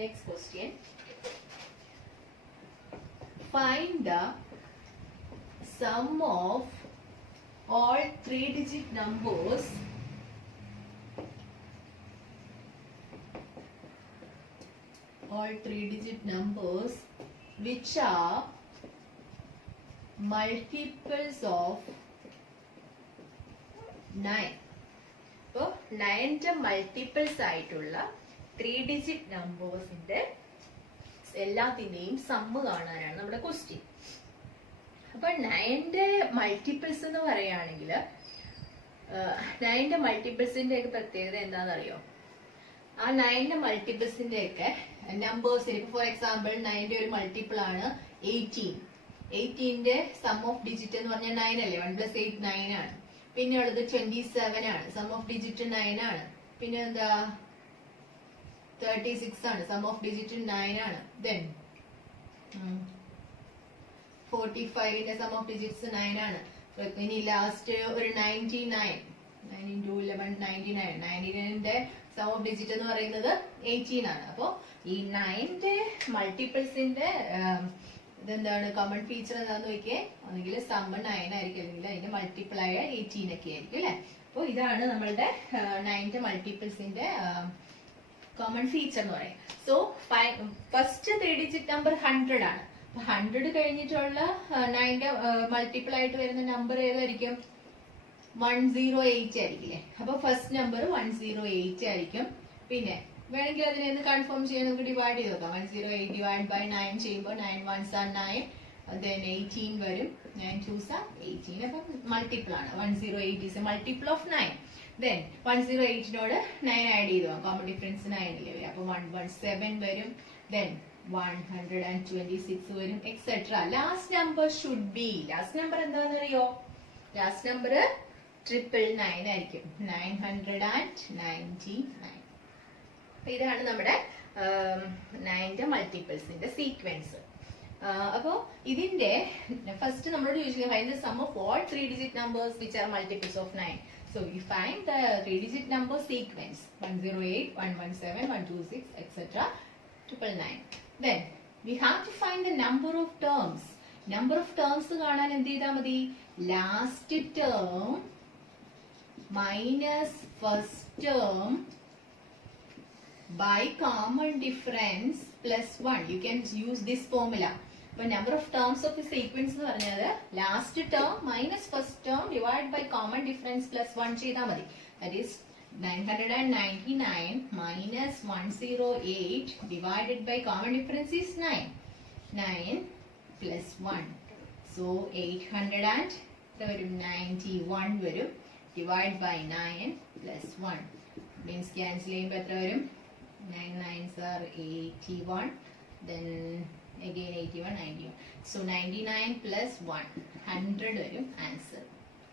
Next question. Find the sum of all 3-digit numbers which are multiples of 9. അപ്പോൾ 9ന്റെ multiples ആയിട്ടുള്ള 3-digit നമ്പേഴ്സിന്റെ എല്ലാത്തിന്റെയും sum കാണാനാണ് നമ്മുടെ question. അപ്പൊ 9ന്റെ മൾട്ടിപ്പിൾസ് എന്ന് പറയുകയാണെങ്കിൽ 9ന്റെ മൾട്ടിപ്പിൾസിന്റെ ഒക്കെ പ്രത്യേകത എന്താണെന്നറിയോ? ആ 9ന്റെ മൾട്ടിപ്പിൾസിന്റെ ഒക്കെ നമ്പേഴ്സിന്, ഫോർ എക്സാമ്പിൾ 9ന്റെ ഒരു മൾട്ടിപ്പിൾ ആണ് 18. 18ന്റെ സം ഓഫ് ഡിജിറ്റ് എന്ന് പറഞ്ഞാൽ 9 അല്ലേ? 1 + 8 9 ആണ്. പിന്നെ ഉള്ളത് 27 ആണ്, സം ഓഫ് ഡിജിറ്റ് 9 ആണ്. പിന്നെ എന്താ 36 ആണ്, സം ഓഫ് ഡിജിറ്റ് 9 ആണ്. ദെൻ 45ന്റെ സം ഓഫ് ഡിജിറ്റ്സ് 9 ആണ്. ഇനി ലാസ്റ്റ് ഒരു 99, 9 × 11 99. 99ന്റെ സം ഓഫ് ഡിജിറ്റ് എന്ന് പറയുന്നത് 18 ആണ്. അപ്പോ ഈ 9ന്റെ മൾട്ടിപ്പിൾസിന്റെ ഇതെന്താണ് കോമൺ ഫീച്ചർ എന്താന്ന് നോക്കിയേ? ഒന്നെങ്കിൽ സം 9 ആയിരിക്കും, അല്ലെങ്കിൽ അതിന്റെ മൾട്ടിപ്പിൾ ആയ 18 ഒക്കെ ആയിരിക്കും അല്ലെ? അപ്പോൾ ഇതാണ് നമ്മളുടെ 9ന്റെ മൾട്ടിപ്പിൾസിന്റെ കോമൺ ഫീച്ചർ എന്ന് പറയും. സോ ഫസ്റ്റ് 3-digit നമ്പർ 100 ആണ്. 100 കഴിഞ്ഞിട്ടുള്ള 9ന്റെ മൾട്ടിപ്പിൾ ആയിട്ട് വരുന്ന നമ്പർ ഏതായിരിക്കും? 108 ആയിരിക്കില്ലേ? അപ്പൊ ഫസ്റ്റ് നമ്പർ 108 ആയിരിക്കും. പിന്നെ വേണമെങ്കിൽ അതിനെ കൺഫേം ചെയ്യാൻ നമുക്ക് ഡിവൈഡ് ചെയ്ത് നോക്കാം. 108 ഡിവൈഡ് ബൈ 9 ചെയ്യുമ്പോൾ 9 1s are 9, then 18 വരും, 9 2s are 18. അപ്പൊ മൾട്ടിപ്പിൾ ആണ്. 108 is a multiple of 9. Then 108നോട് 9 add ചെയ്തു പോകാം. കോമൺ ഡിഫറൻസ് 9 അല്ലേ വരും. അപ്പൊ 117 വരും. Then 126 വരും, etcetera. Last number should be, last number എന്താണെന്നറിയോ? ലാസ്റ്റ് നമ്പർ 999 ആയിരിക്കും. 999. ഇതാണ് നമ്മുടെ 9ന്റെ മൾട്ടിപ്പിൾസിന്റെ സീക്വൻസ്. അപ്പോ ഇതിന്റെ ഫസ്റ്റ് നമ്മളോട് ചോദിച്ചില്ല, find the sum of all 3-digit numbers which are multiples of 9. So we find the 3-digit number sequence 108, 117, 126, etc. 999. Then we have to find the number of terms. Number of terms കാണാൻ എന്ത് ചെയ്താൽ മതി? Last term minus first term by common difference plus 1. You can use this formula. അപ്പോൾ number of terms of the sequence എന്ന് പറഞ്ഞാൽ last term minus first term divided by common difference plus 1 ചെയ്താൽ മതി. That is 999 minus 108 divided by common difference is 9. 9 plus 1. So 891 വരും, divide by 9 plus 1. Means cancel ചെയ്യുമ്പോൾ എത്ര വരും? 9 9s are 81, then again 81, 91. So 99 plus 1, 100 വരും answer.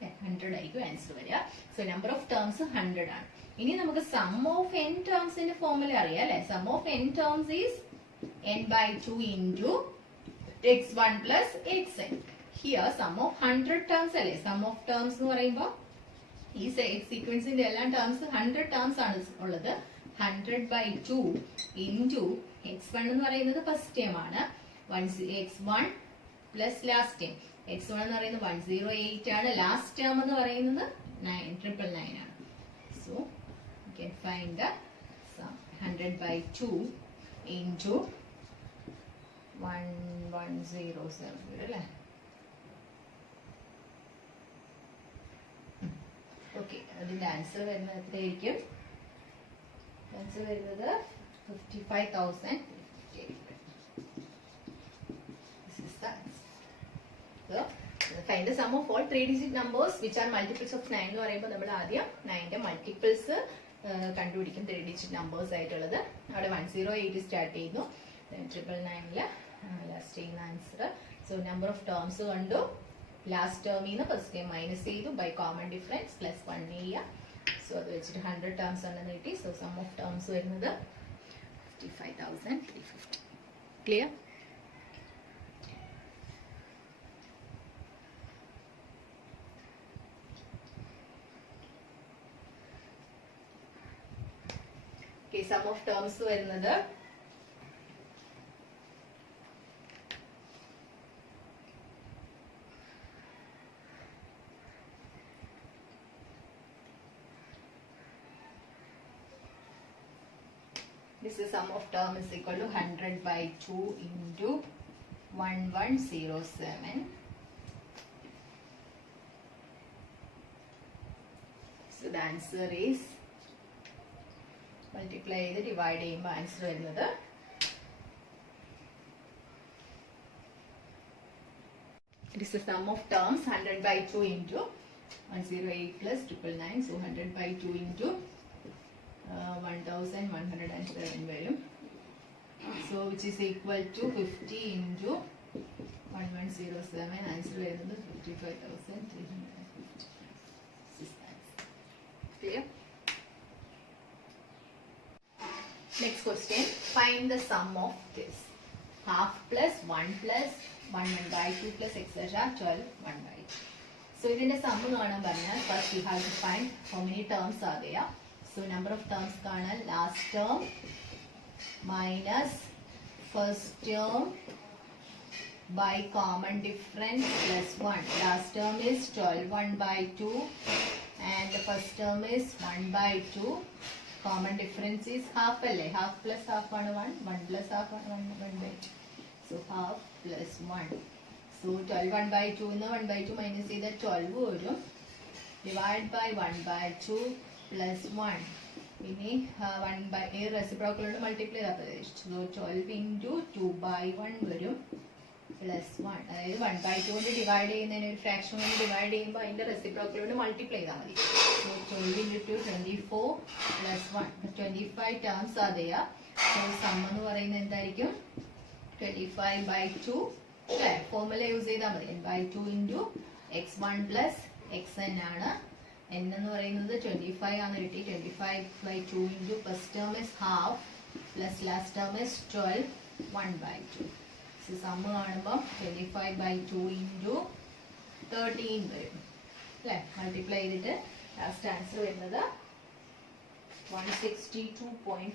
100 ആയിരിക്കും answer വരിക. So number of terms 100 ആണ്. ഇനി നമുക്ക് സം ഓഫ് n ടേംസിന്റെ ഫോർമുല അറിയാം അല്ലെ? Sum of n terms is n/2 into x1 plus xn. Here sum of 100 terms അല്ലേ? സം ഓഫ് ടേംസ് എന്ന് പറയുമ്പോൾ ഈ സീക്വൻസിന്റെ എല്ലാ ടേംസ് 100 ടേംസ് ആണ് ഉള്ളത്. 100/2 into x1 എന്ന് പറയുന്നത് ഫസ്റ്റ് ടേം ആണ്. x1 plus last term. x1 എന്ന് പറയുന്നത് 108 ആണ്. ലാസ്റ്റ് ടേം എന്ന് പറയുന്നത് 999 ആണ്. So you can find the sum 100/2 into 1107 അല്ലേ? ഓക്കെ, അതിന്റെ ആൻസർ വരുന്നത് എത്രയായിരിക്കും? ആൻസർ വരുന്നത് 55,000. This is the answer. So, find the sum of all 3-digit numbers which are multiples of 9 എന്ന് പറയുമ്പോൾ നമ്മൾ ആദ്യം 9ന്റെ മൾട്ടിപ്പിൾസ് കണ്ടുപിടിക്കും. 3-digit numbers ആയിട്ടുള്ളത്. അവിടെ 108 സ്റ്റാർട്ട് ചെയ്യുന്നു. 999ല് ലാസ്റ്റ് ചെയ്യുന്ന answer. So number of terms കണ്ടു. ലാസ്റ്റ് ടേമിൽ നിന്ന് ഫസ്റ്റ് ടേം മൈനസ് ചെയ്തു ബൈ കോമൺ ഡിഫറൻസ് പ്ലസ് 1 ചെയ്യുക. സോ അത് വെച്ചിട്ട് 100 ടേംസ് ആണെന്ന് കിട്ടി. സോ സം ഓഫ് ടേംസ് വരുന്നത് 55,350. ക്ലിയർ? സം ഓഫ് ടേംസ് വരുന്നത് This is sum of term is equal to 100 by 2 into 1107. So the answer is, multiply the divide answer another. It is the sum of terms 100 by 2 into 108 plus 999. So 100 by 2 into 1107 value. So which is equal to 50 into 1107. Answer is 55,350. Clear? Next question. Find the sum of this. Half plus 1 plus 1 by 2 plus etc. 12 1 by 2. So in the sum first you have to find how many terms are there. So number of terms last term minus first term by common difference plus 1. Last term is 12 1 by 2 and the first term is 1 by 2. Common difference is half. Half plus half 1 1 plus half 1 by 2. So half plus 1. So 12 1 by 2 in the 1 by 2 minus the 12 divide by 1 by 2 plus 1. We need 1 by a reciprocal multiply. So 12 into 2 by 1 plus 1. 1 by 2 divide in fraction divide in the reciprocal multiply. So 12 into 2 24 plus 1. The 25 terms are there. So sum 25 by 2. Formula use n by 2 into x1 plus xn n is 25 25 by 2 into first term is half plus last term is 12 1 by 2. So sum 25 by 2 into 13 multiply it. Last answer is 162.5.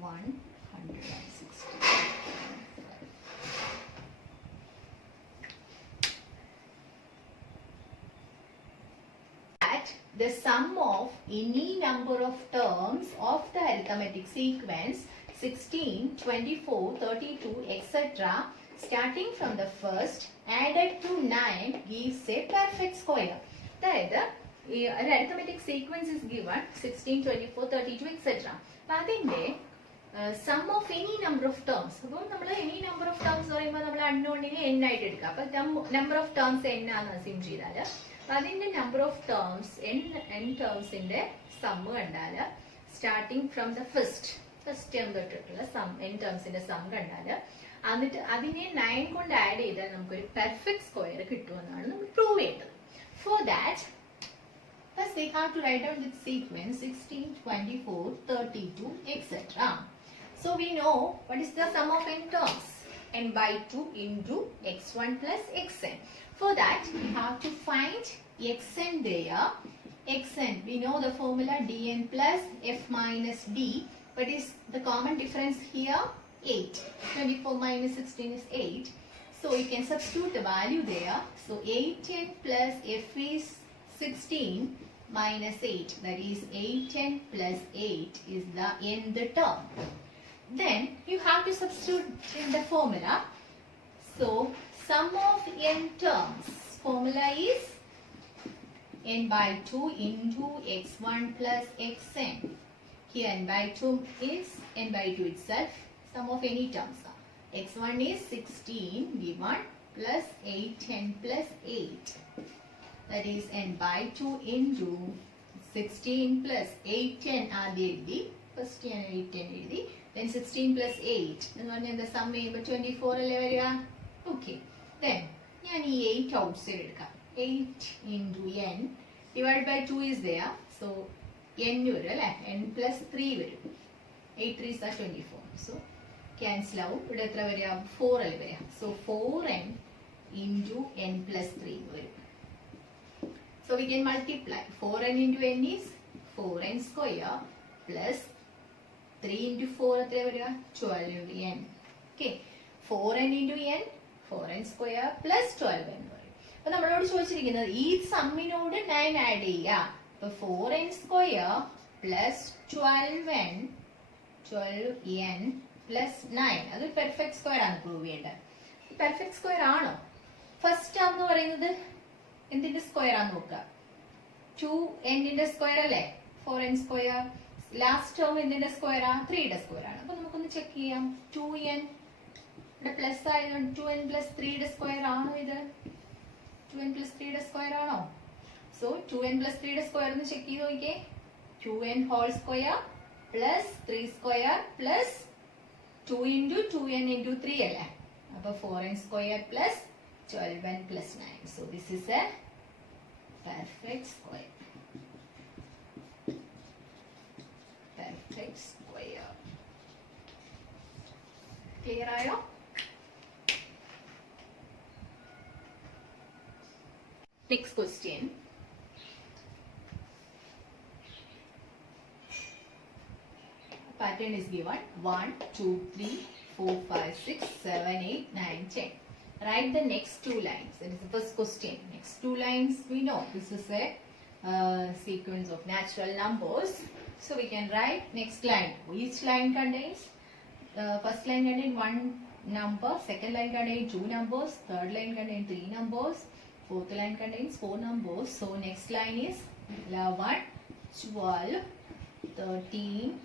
160. The sum of any number of terms of the arithmetic sequence 16, 24, 32, etc. starting from the first added to 9 gives a perfect square. That is, an arithmetic sequence is given 16, 24, 32, etc. Sum of any number of terms. So, any number of terms unknown n. Number of terms n assume the number of terms n terms in the sum starting from the first term sum n terms in the sum and 9 കൊണ്ട് add ചെയ്താൽ നമുക്കൊരു perfect square കിട്ടുമെന്നാണ് നമ്മൾ prove ചെയ്തത്. For that, first we have to write down the sequence 16, 24, 32, etc. So we know what is the sum of n terms. N by 2 into x1 plus xn. For that, we have to find xn there. Xn, we know the formula dn plus f minus d. What is the common difference here? 8. 24 minus 16 is 8. So you can substitute the value there. So 8n plus f is 16 minus 8. That is 8n plus 8 is the nth term. Then you have to substitute in the formula. So sum of n terms. Formula is n by 2 into x1 plus xn. Here n by 2 is n by 2 itself. Sum of any terms. x1 is 16 given plus 8n plus 8. That is n by 2 into 16 plus 8n are the first n 8n then 16 plus 8. And the sum is 24. Okay. Then 8 outside. 8 into n divided by 2 is there. So n plus 3. 8 3 is 24. So cancel out. 4. So 4n into n plus 3. So we can multiply. 4n into n is 4n square plus 3 into 4 12 into n. Okay. 4n into n 4n square plus 12n. So we will add 9 square plus 12n plus 9. അത് perfect square ആണ് prove ചെയ്യേണ്ടത്. Perfect square ആണോ? First term എന്ന് പറയുന്നത് എന്തിന്റെ square ആണെന്ന് നോക്കുക. 2n ന്റെ സ്ക്വയർ അല്ലേ? 4n square. ലാസ്റ്റ് ടേം എന്തിന്റെ സ്ക്വയർ ആ? 3 യുടെ സ്ക്വയർ ആണ്. അപ്പൊ നമുക്കൊന്ന് ചെക്ക് ചെയ്യാം. 2n ഇവിടെ പ്ലസ് ആയതുകൊണ്ട് 2n plus 3 യുടെ സ്ക്വയർ ആണോ ഇത്? 2n plus 3 യുടെ സ്ക്വയർ ആണോ? സോ 2n plus 3 യുടെ സ്ക്വയർ ഒന്ന് ചെക്ക് ചെയ്ത് നോക്കിയേ. 2n whole square plus 3 square plus 2 into 2n into 3 അല്ലേ? അപ്പൊ 4n square plus 12n plus 9. So this is a perfect square. Perfect square. Clear ആയോ? Next question. Pattern is given 1, 2, 3, 4, 5, 6, 7, 8, 9, 10. Write the next two lines. That is the first question. Next two lines we know this is a sequence of natural numbers. So we can write next line. Each line contains first line contains one number, second line contains two numbers, third line contains three numbers, fourth line contains four numbers. So next line is 11, 12, 13,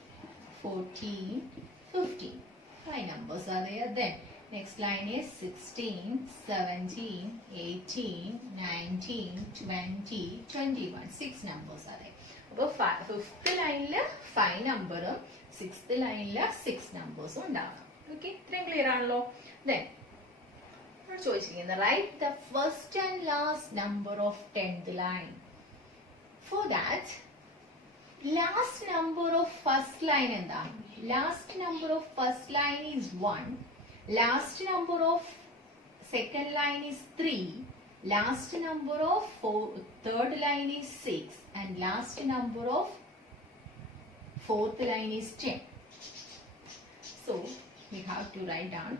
14, 15. 5 numbers are there. Then next line is 16, 17, 18, 19, 20, 21. 6 numbers are there. അപ്പോൾ fifth ലൈനിൽ 5 നമ്പറും sixth ലൈനിൽ 6 നമ്പേഴ്സും ഉണ്ടാവണം. Okay, ഇത്രയും clear ആണല്ലോ. Then ചോദിച്ചിരിക്കുന്നത് write the first and last number of 10th line. For that last number of first line എന്താണ്? Last number of first line is 1. Last number of second line is 3. Last number of third line is 6 and last number of fourth line is 10. So we have to write down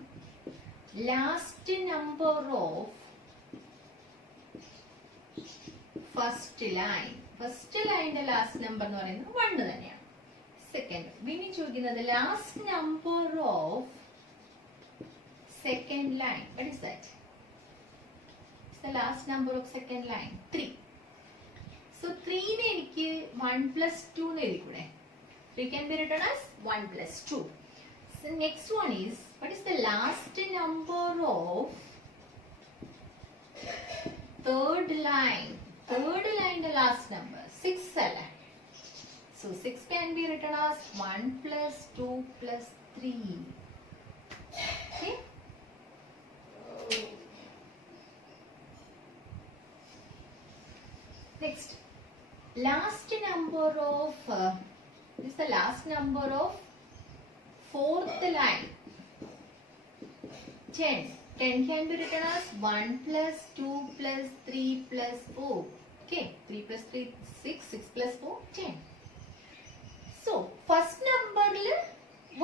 last number of first line. First line the last number എന്ന് പറയുന്നത് 1 തന്നെയാണ്. Second പിന്നെ ചോദിക്കുന്നത് last number of second line. What is that? The last number of second line 3. So 3 ne എനിക്ക് 1 plus 2 എന്ന് എഴുതിക്കൂടെ? 3 can be written as 1 plus 2. So next one is what is the last number of third line? Third line the last number 6 അല്ലേ? So 6 can be written as 1 plus 2 plus 3. Okay. Next, last number of this is the last number of fourth line 10. 10 can be written as 1 plus 2 plus 3 plus 4. Okay, 3 plus 3 6, 6 plus 4 10. So first number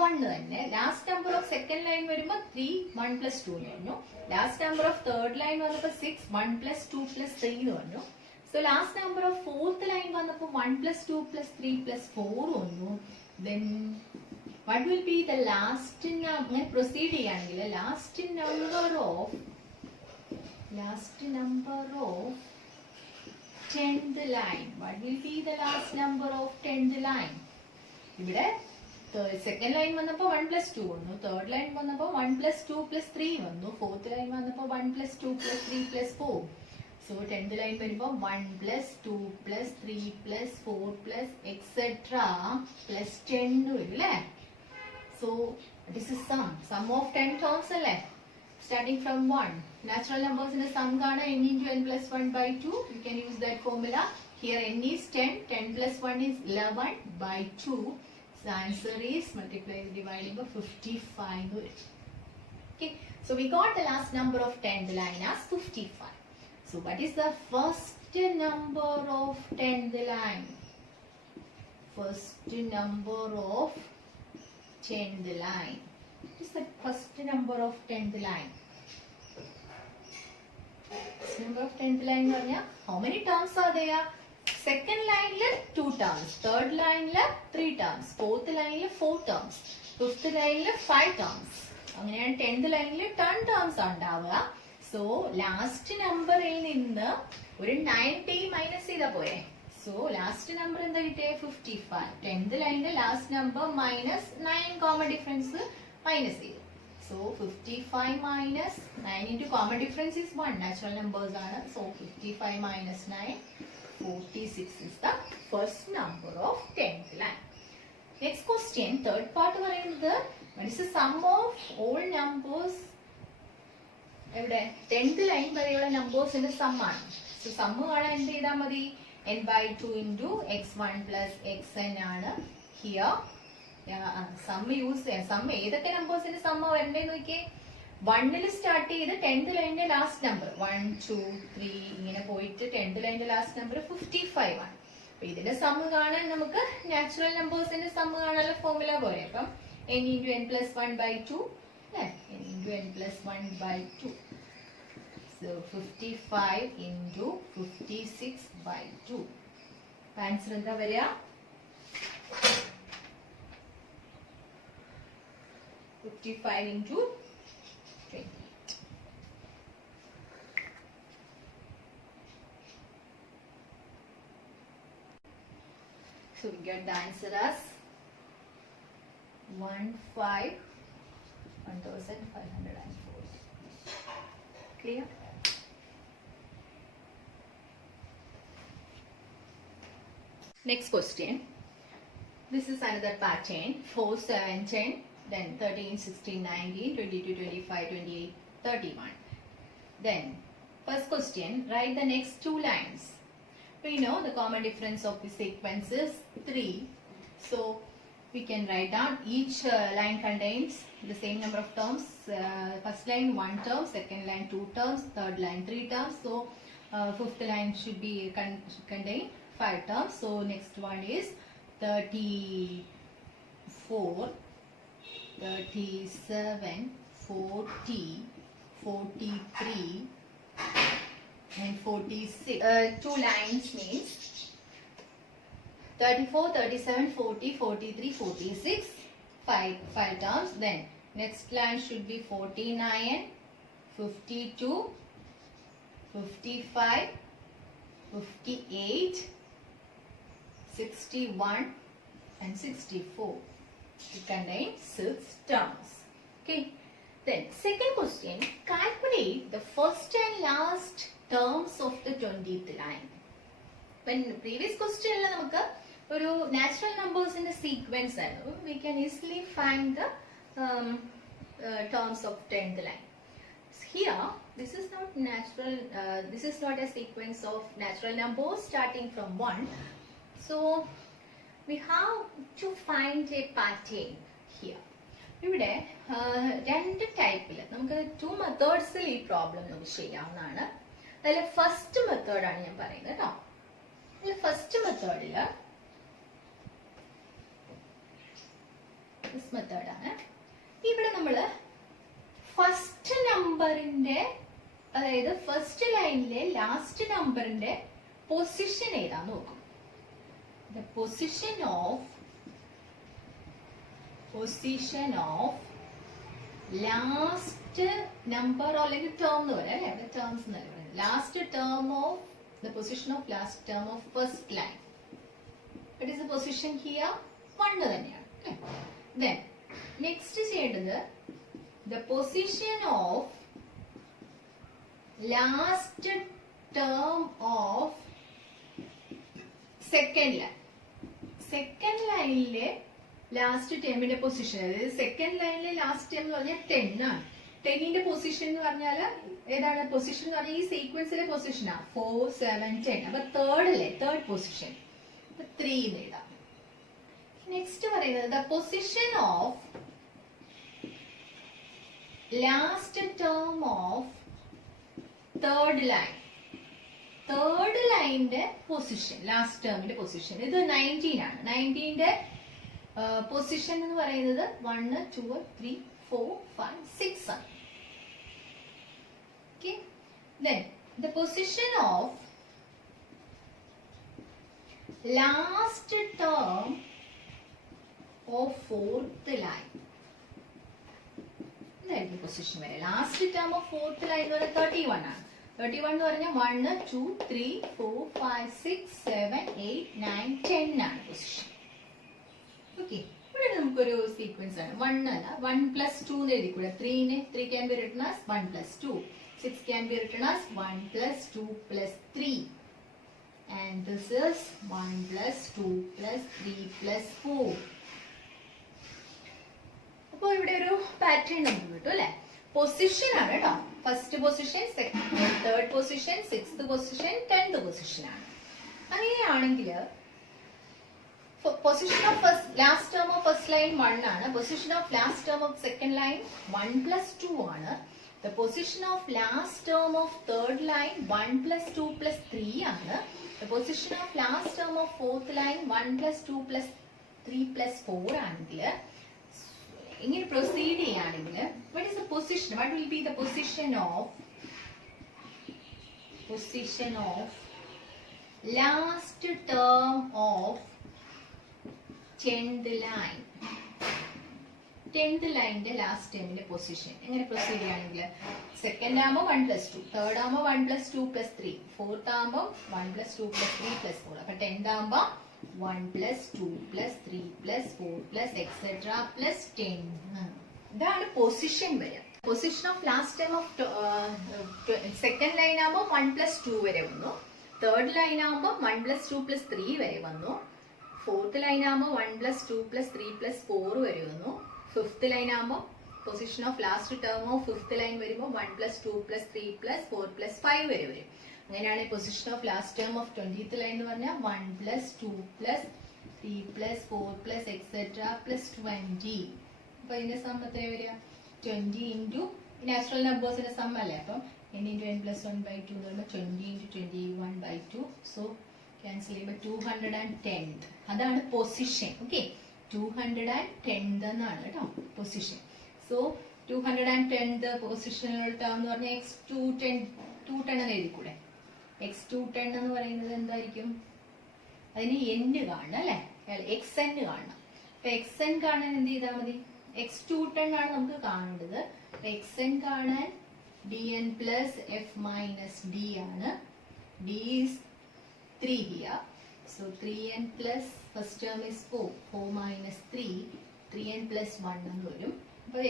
1 തന്നെ. Last number of second line വരുമ്പോൾ 3 1 plus 2 എന്ന് പറഞ്ഞു. Last number of third line വന്നപ്പോൾ 6 1 plus 2 plus 3 എന്ന് പറഞ്ഞു. So last number of fourth line വന്നപ്പോൾ 1 plus 2 plus 3 plus 4 വന്നു. Then what will be the last number? Proceed ചെയ്യാണെങ്കിൽ last number of 10th line. What will be the last number of 10th line? ഇവിടെ second line വന്നപ്പോൾ 1 plus 2 വന്നു. Third line വന്നപ്പോൾ 1 plus 2 plus 3 വന്നു. Fourth line വന്നപ്പോൾ 1 plus 2 plus 3 plus 4. So 10th line വരുമ്പോൾ 1 plus 2 plus 3 plus 4 plus etc plus 10 വരും അല്ലേ? So this is sum of 10 terms അല്ലേ? Starting from 1. Natural numbers in the sum കാണാൻ n into n plus 1 by 2. You can use that formula. Here n is 10. 10 plus 1 is 11 by 2. So the answer is multiply dividing by 55 വരും. Okay. So we got the last number of 10th line as 55. So what is the first number of 10th line? First number of 10th line. What is the first number of 10th line? First number of 10th line, how many terms are there? Second line 2 terms, third line 3 terms, fourth line 4 terms, fifth line 5 terms. അങ്ങനെയാണ് 10th line 10 terms ഉണ്ടാവുക. So last നമ്പറിൽ നിന്ന് ഒരു 9t minus ചെയ്താൽ പോരെ. So last number എന്താ കിട്ടിയേ? 55. 10th ലൈനിന്റെ last number minus 9 common difference minus ചെയ്തു. So 55 minus 9 into common difference is 1. Natural numbers are. So 55 minus 9, 46 is the first number of 10th line. Next question, third part പറയുന്നത് what is the sum of all numbers? എവിടെ 10th line വരെയുള്ള നമ്പേഴ്സിന്റെ some ആണ്. So some കാണാൻ എന്ത് ചെയ്താൽ മതി? n by 2 into x1 plus xn ആണ്. Here some use ചെയ്യാം. സം ഏതൊക്കെ നമ്പേഴ്സിന്റെ സം വരണ്ടേന്ന് നോക്കിയേ. 1ൽ സ്റ്റാർട്ട് ചെയ്ത് 10th ലൈനിന്റെ ലാസ്റ്റ് നമ്പർ 1 2 3 ഇങ്ങനെ പോയിട്ട് 10th ലൈനിന്റെ ലാസ്റ്റ് നമ്പർ 55 ആണ്. അപ്പൊ ഇതിന്റെ സം കാണാൻ നമുക്ക് നാച്ചുറൽ നമ്പേഴ്സിന്റെ സം കാണാനുള്ള ഫോർമുല പോലെ. അപ്പം n into n plus 1 by 2 n into n plus 1 by 2. So 55 into 56 by 2. Answer എന്താ വരിക? 55 into 20. So we get the answer as 1504. Clear? Next question. This is another pattern. 4, 7, 10. Then 13, 16, 19, 22, 25, 28, 31. Then first question, write the next 2 lines. We know the common difference of the sequence is 3. So we can write down each line contains the same number of terms. First line 1 term, second line 2 terms, third line 3 terms. So fifth line should be contain 5 terms. So next one is 34, 37, 40, 43 and 46. 2 lines means 34, 37, 40, 43, 46. 5 terms. Then next line should be 49, 52, 55, 58, 61 and 64. It contains 6 terms. Okay. Then second question, calculate the first and last terms of the 20th line. When previous question la namukku oru natural numbers in the sequence aanu, we can easily find the terms of 10th line. Here this is not natural, this is not a sequence of natural numbers starting from 1. So we have to find a pattern here. ഇവിടെ രണ്ട് ടൈപ്പിൽ നമുക്ക് 2 മെത്തേഡ്സിൽ ഈ problem നമുക്ക് ചെയ്യാവുന്നതാണ്. അതിൽ first മെത്തേഡാണ് ഞാൻ പറയുന്നത് കേട്ടോ. അതിൽ ഫസ്റ്റ് മെത്തേഡില് മെത്തേഡാണ്. ഇവിടെ നമ്മള് ഫസ്റ്റ് നമ്പറിന്റെ, അതായത് ഫസ്റ്റ് ലൈനിലെ ലാസ്റ്റ് നമ്പറിന്റെ പൊസിഷൻ ഏതാന്ന് നോക്കും. The position of last number or like term എന്ന് പറയാം അല്ലെ, terms എന്നല്ല പറയുന്നത്. Last term of the position of last term of first line. What is the position here? 1 തന്നെയാണ്. Then next ചെയ്യേണ്ടത് the position of last term of second line. Second ലൈനിലെ last ടേമിന്റെ position, അതായത് second ലൈനിലെ last term എന്ന് പറഞ്ഞാൽ 10 ആണ്. 10ന്റെ position എന്ന് പറഞ്ഞാൽ ഏതാണ്? പൊസിഷൻ എന്ന് പറഞ്ഞാൽ ഈ സീക്വൻസിലെ പൊസിഷനാ 4, 7, 10. അപ്പൊ തേർഡ് അല്ലേ, തേർഡ് പൊസിഷൻ 3 എന്ന് എഴുതാം. നെക്സ്റ്റ് പറയുന്നത് the position of last term of third line. Third ലൈനിന്റെ പൊസിഷൻ, ലാസ്റ്റ് ടേമിന്റെ പൊസിഷൻ ഇത് 19 ആണ്. 19ന്റെ പൊസിഷൻ എന്ന് പറയുന്നത് 1, 2, 3, 4, 5, 6 ആണ്. Okay. Then the position of last term of fourth line. ഇതായിരിക്കും പൊസിഷൻ വരെ. Last term of fourth line എന്ന് പറയുന്നത് 31 ആണ്. 31 എന്ന് പറഞ്ഞാൽ 1 2 3 4 5 6 7 8 9 10 ആണ് പൊസിഷൻ. ഓക്കെ, ഇവിടെ നമുക്കൊരു സീക്വൻസ് ആണ്. 1 അല്ല, 1 + 2 എന്ന് എഴുതിക്കൂടെ? 3 can be written as 1 + 2. 6 can be written as 1 + 2 + 3. And this is 1 + 2 + 3 + 4. അപ്പോൾ ഇവിടെ ഒരു പാറ്റേൺ നമുക്ക് കിട്ടും അല്ലെ? പൊസിഷൻ ആണ് കേട്ടോ. First position, third position, sixth position, 10th position ആണ്. അങ്ങനെയാണെങ്കിൽ position of last term of first line 1 ആണ്. Position of last term of second line 1 + 2 ആണ്. The position of last term of third line 1 + 2 + 3 ആണ്. The position of last term of fourth line 1 + 2 + 3 + 4 ആണെങ്കിൽ ഇങ്ങനെ proceed ചെയ്യുകയാണെങ്കിൽ what is the position? What will be the position of last term of 10th line? 10th ലൈനിന്റെ last ടേമിന്റെ position എങ്ങനെ proceed ചെയ്യുകയാണെങ്കിൽ second ആകുമ്പോൾ 1 + 2, third ആകുമ്പോൾ 1 + 2 + 3, fourth ആകുമ്പോൾ 1 + 2 + 3 + 4. അപ്പൊ 10th ആകുമ്പോൾ 1 + 2 + 3 + 4 + etc. + 10. ഇതാണ് പൊസിഷൻ വരെ. Position of last time of second line ആകുമ്പോൾ 1 + 2 വരെ വന്നു. തേർഡ് ലൈൻ ആകുമ്പോൾ 1 + 2 + 3 വരെ വന്നു. ഫോർത്ത് ലൈൻ ആകുമ്പോൾ 1 + 2 + 3 + 4 വരെ വന്നു. ഫിഫ്ത്ത് ലൈൻ ആകുമ്പോൾ position of last term of fifth line വരുമ്പോൾ 1 + 2 + 3 + 4 + 5 വരെ വരും. അങ്ങനെയാണ് position of last term of 20th line എന്ന് പറഞ്ഞാൽ 1 + 2 + 3 + 4 + etc. + 20. അപ്പൊ ഇതിന്റെ സം എത്ര വരിക? 20 ഇൻറ്റു നാച്ചുറൽ നമ്പേഴ്സിന്റെ സം അല്ലേ? അപ്പം n × n + 1/2 എന്ന് പറയുമ്പോൾ 20 × 21/2. സോ ക്യാൻസൽ ചെയ്യുമ്പോൾ 210. അതാണ് പൊസിഷൻ. ഓക്കെ, 210th എന്നാണ് കേട്ടോ പൊസിഷൻ. സോ 210th പൊസിഷനിലോട്ടാന്ന് പറഞ്ഞാൽ x210 എന്ന് എഴുതിക്കൂടെ? x210 എന്ന് പറയുന്നത് എന്തായിരിക്കും? അതിന് n കാണണം അല്ലെ? xn കാണണം. അപ്പൊ xn കാണാൻ എന്ത് ചെയ്താൽ മതി? x210 ആണ് നമുക്ക് കാണേണ്ടത്. xn കാണാൻ dn + f - d ആണ്. d is 3 here. So 3n plus first term is 4. 4 - 3. 3n + 1 എന്ന് വരും. അപ്പോൾ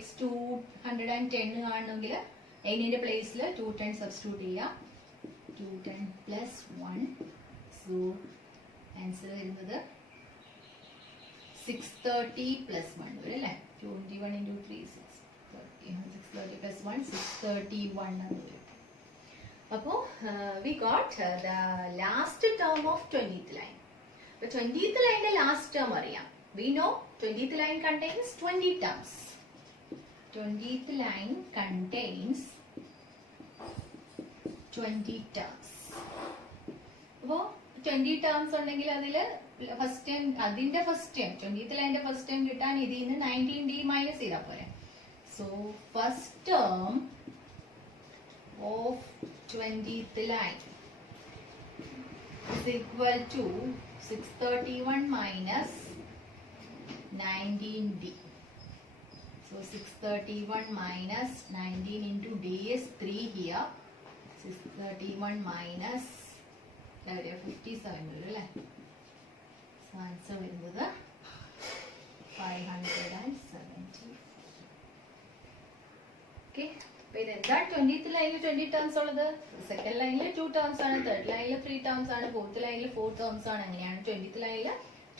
x210 കാണണമെങ്കിൽ n-ന്റെ പ്ലേസിൽ 210 സബ്സ്റ്റിറ്റ്യൂട്ട് ചെയ്യാം. 210 + 1. സോ ആൻസർ വരുന്നത് 630 + 1 വരും അല്ലേ? 21 × 3 630 + 1 631 എന്ന് വരും. അപ്പോൾ we got the last term of 20th line. അപ്പോൾ 20th ലൈനിന്റെ ലാസ്റ്റ് ടേം അറിയാം. We know 20th line contains 20 terms. 20th line contains 20 terms. അപ്പോൾ 20 terms ഉണ്ടെങ്കിൽ അതിൽ ഫസ്റ്റ് ടൈം അതിന്റെ ഫസ്റ്റ് ടൈം 20th ലൈനിന്റെ ഫസ്റ്റ് ടൈം കിട്ടാൻ ഇതിൽ നിന്ന് 19d മൈനസ് ചെയ്താൽ പോരെ. So first term of 20th line is equal to 631 minus 19d. So 631 minus 19 into d is 3 here. 631 minus 57 വരും അല്ലേ? ആൻസർ വരുന്നത് 570. ഓക്കെ, പിന്നെ എന്താ 20th ലൈനിൽ 20 ടേംസ് ഉള്ളത്? സെക്കൻഡ് ലൈനിൽ 2 ടേംസ് ആണ്, തേർഡ് ലൈനിൽ 3 ടേംസ് ആണ്, ഫോർത്ത് ലൈനിൽ 4 ടേംസ് ആണ്. അങ്ങനെയാണ് 20th ലൈനിൽ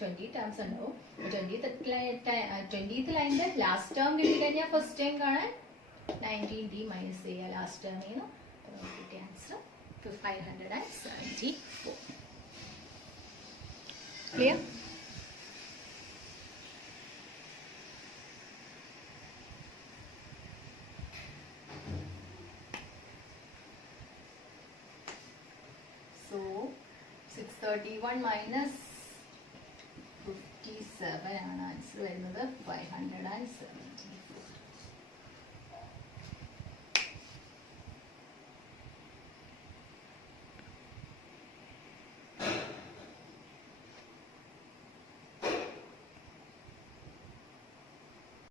20 ടേംസ് ഉണ്ടാവും. 20th ലൈനിന്റെ ലാസ്റ്റ് ടേം കിട്ടിക്കഴിഞ്ഞാൽ ഫസ്റ്റ് ടൈം കാണാൻ 19d മൈനസ് ചെയ്യുക ലാസ്റ്റ് ടേമിൽ നിന്ന്. കിട്ടിയ ആൻസർ 574. ക്ലിയർ? So 631 minus 57 ആണ് ആൻസർ വരുന്നത് 574.